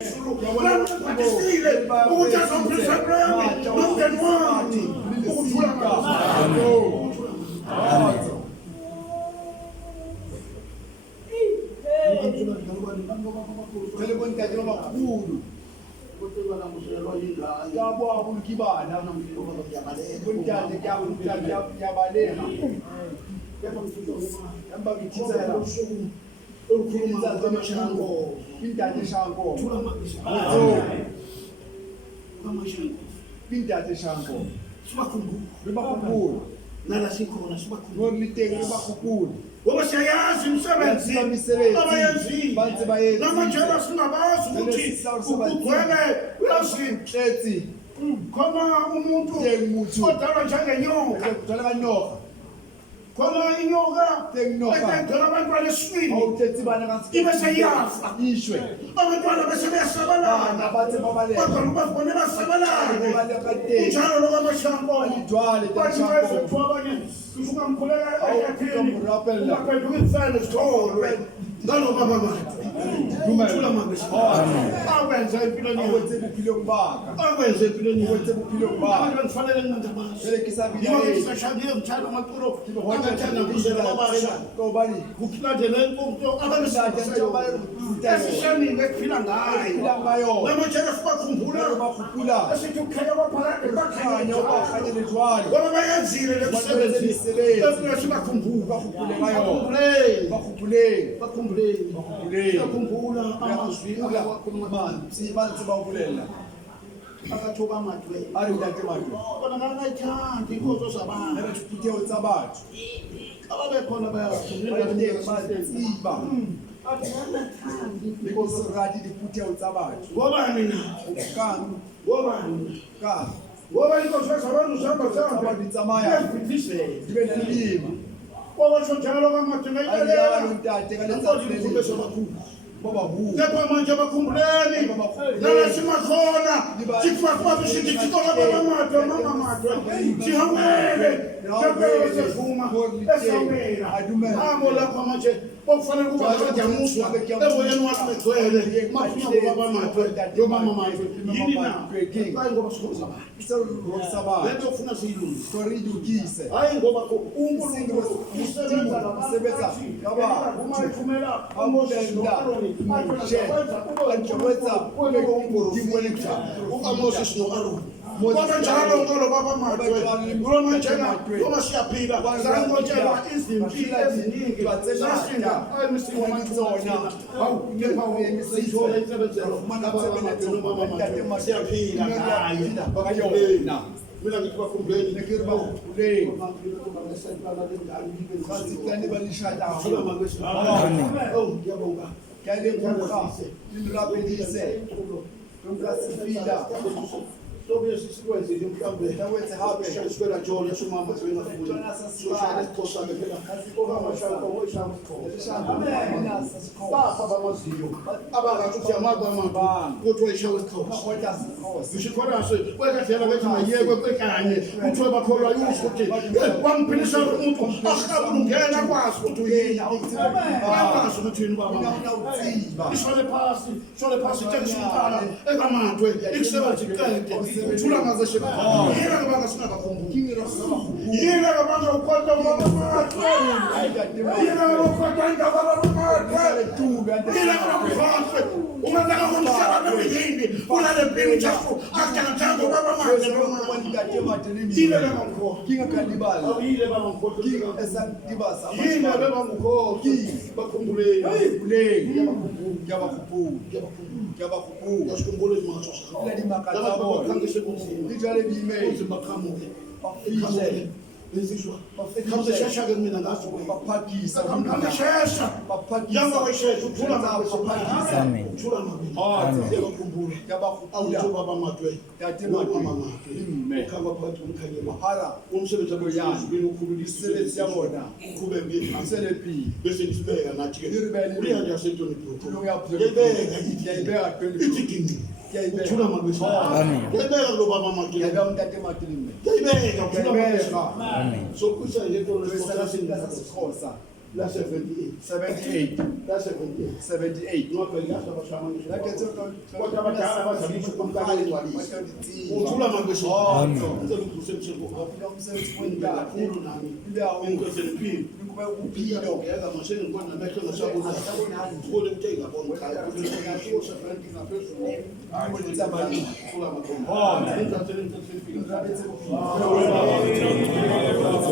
Batisile ukuthi azomphisa yami nomndeni wami ukuthula ngoba siyayazi imisebenzi abayenzi namajela singabazi ukuthi ugcwele uyazini khona umuntu odalwa njengenyoka khona inyoka engena abantwana eswini ibe seyafa abantwana bese beyasabalala kodwa ubabone basabalale kunjalo lokwamashamba bathi bazethiwa abanye kusuka mkhuleka eyathini ungaphenduka imfene zitholwe ngalokho abamati thula manje akwenza empilweni akwenza empilweni abantu kufanele ngingabazi sashabiye mthalo amaquro angathanda kuzela abasha ukulandela impunto esishamile ekuphila ngayo namajela sibakhumbula esithi ukukhanya kwaphakade bakhanya ngoba bayenzile le msebenzi efuneka sibakhumbula bakhumbula amazwi abakhuluma bawubulela akathoba amadwe bona ngangayithandi inkonzo zabantu ababekhona bayaziba ngobani na ngoba inkonzo zabantu zihamba okusho njalo kepha manje bakhumbuleni lana simakhona sikufakwazi sithi sitolabamamadwe mamamadwe sihamele kepesevuma esawela hamo lapha manje okufanele kuba kajamuswa eboyeni wakho begcwele mafuna kubabamadwe yomamamadwe yini na hayi ngoba sikuzaba lento ufuna siyilungise hayi ngoba uNkulunkulu usebenza uma ithumela aMoses uMoses no-Aroni kodwa njalo ngolo baba madwe noma njena noma siyaphila zangotshelwa izimpilo eziningi zasinda emisiwe amanzona kepha uyisizole isebenzelo abamadwe noma mama siyaphila ngayo mina ngithi bakhumbuleni ngiyabonga sobe sikwenzile mhlambe nawenze habe siswela jolo somama wengafuna soshaya isikhosa phela okamashaka ngoshaka bapha bamaziyo abangathi uthi amagwamamba kuthiwa ishawe isikhosa ngishikhona kwekadlela bethi mayekwe kwekanye kuthiwa bakholwa yusho ukuthi kwamphilisa umuntu ahlaba ungena kwazi ukuthi uyini akwazi ukuthi yini baba ishole phasi tengisukhala ekamadwe ikusebenza iqede uthula ngaze sheba yena ngabanga singakakhumbuli yena ngabanga ukhona baba yena ukhona indaba baba yena ngabanga ungataka kumshaba bengini ulale pini chafu akutanga tango baba manje yile bangakho kinga kanibala yile bangakho kinga esantibasa yile bangakho bakhumbuleni ngiyabakhumbula sikhumbule imacho sakho laba bakhangishe kunzima lijale bime uzimaqhamuke bafishe bezishwa khamse shasha ke mina ngaso baphakisa khamshesha baphakisa yanga weshesha uthula baphakisa uthula mabili ngiyabakhumbula ngiyabakhumbula bamadwe tate mama ime khamba phakathi umkhanye mahara umsebenzi wabo yazi bini ukhulula isebenzi yabona ukhube ngisele phi bese ngisibeka nathi ke uya yasentoni bro ngiyayibeka 20 uthula mabisi amen ngiyabeka lo baba makile ngiyabeka uthula mabisi amen so kusa yethu lesisakasini lasikhosa la 78 78. la 78 78. ngoba ngiyasho abashamani Like it's kodwa abadala bazalisho komkakali gcwalisa uthula manje Amen. ngicela ukuthi usemsebenzini kakhulu nami engikwehlele phini Uphilo. ngiyeza manje ngibona amehlo ngasabona ukule ukuthi engabona ekhaya ukuthi ngiyashosha frank ngaphezulu hayi ukuthi amanye uthula makhona